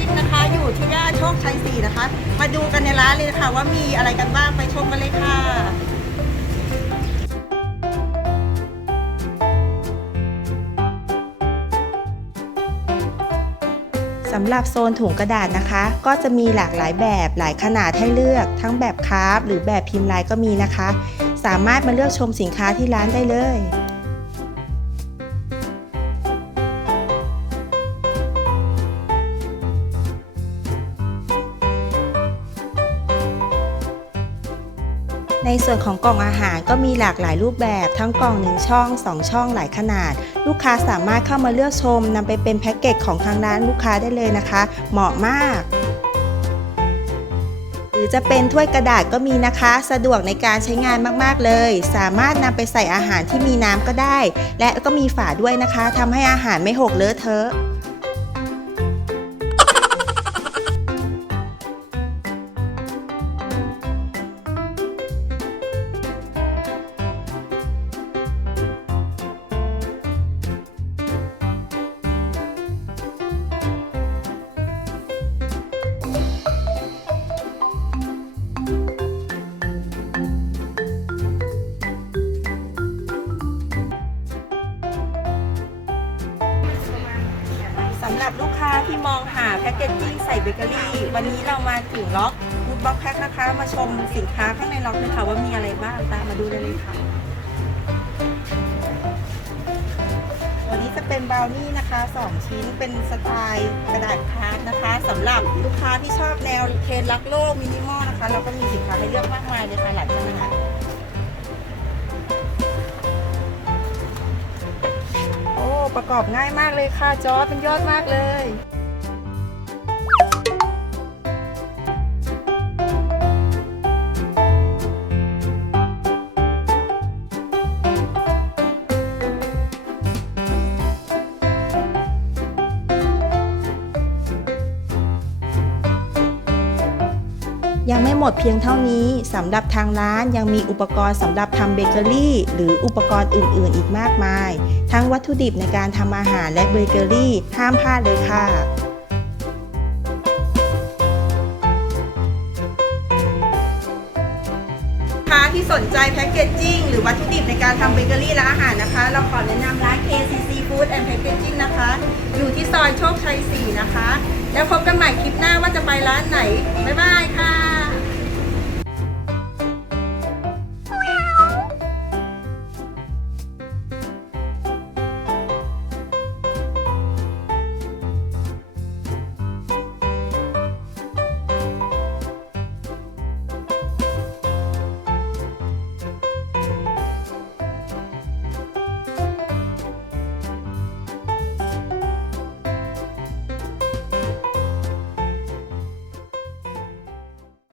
and Packaging นะคะ อยู่ที่ย่านโชคชัย4นะคะ มาดูกันในร้านเลยค่ะว่ามีอะไรกันบ้างไปชมกันเลยค่ะสำหรับโซนถุงกระดาษนะคะ ก็จะมีหลากหลายแบบหลายขนาดให้เลือก ทั้งแบบคราฟหรือแบบพิมพ์ลายก็มีนะคะ สามารถมาเลือกชมสินค้าที่ร้านได้เลย ในส่วนของกล่องอาหารก็มีหลากหลายรูปแบบทั้งกล่อง 1 ช่อง 2 ช่องหลายขนาด ลูกค้าสามารถเข้ามาเลือกชมนำไปเป็นแพ็กเกจของทางร้านลูกค้าได้เลยนะคะ เหมาะมาก หรือจะเป็นถ้วยกระดาษก็มีนะคะ สะดวกในการใช้งานมากๆเลย สามารถนำไปใส่อาหารที่มีน้ำก็ได้ และก็มีฝาด้วยนะคะทำให้อาหารไม่หกเลอะเทอะำหรับลูกค้าที่มองหาแพคเกจจิ้งใส่เบเกอรี่ วันนี้เรามาถึงล็อกฟูดบ็อกแพ็คนะคะ มาชมสินค้าข้างในล็อกเลยค่ะว่ามีอะไรบ้างตามมาดูได้เลยค่ะ วันนี้จะเป็นบราวนี่นะคะ 2 ชิ้นเป็นสไตล์กระดาษคาร์ดนะคะสำหรับลูกค้าที่ชอบแนวเทรนรักโลกมินิมอลนะคะ เราก็มีสินค้าให้เลือกมากมายเลยค่ะหลายขนาด ประกอบง่ายมากเลยค่ะจอร์จเป็นยอดมากเลย ยังไม่หมดเพียงเท่านี้สำหรับทางร้านยังมีอุปกรณ์สำหรับทำเบเกอรี่ หรืออุปกรณ์อื่น ๆ อีกมากมาย ทั้งวัตถุดิบในการทำอาหารและเบเกอรี่ห้ามพลาดเลยค่ะค้าที่สนใจแพ็กเกจจิ้งหรือวัตถุดิบในการทำเบเกอรี่และอาหารนะคะ เราขอแนะนำร้าน KCC Food and Packaging นะคะ อยู่ที่ซอยโชคชัย 4 นะคะ แล้วพบกันใหม่คลิปหน้าว่าจะไปร้านไหน บ๊ายบายค่ะ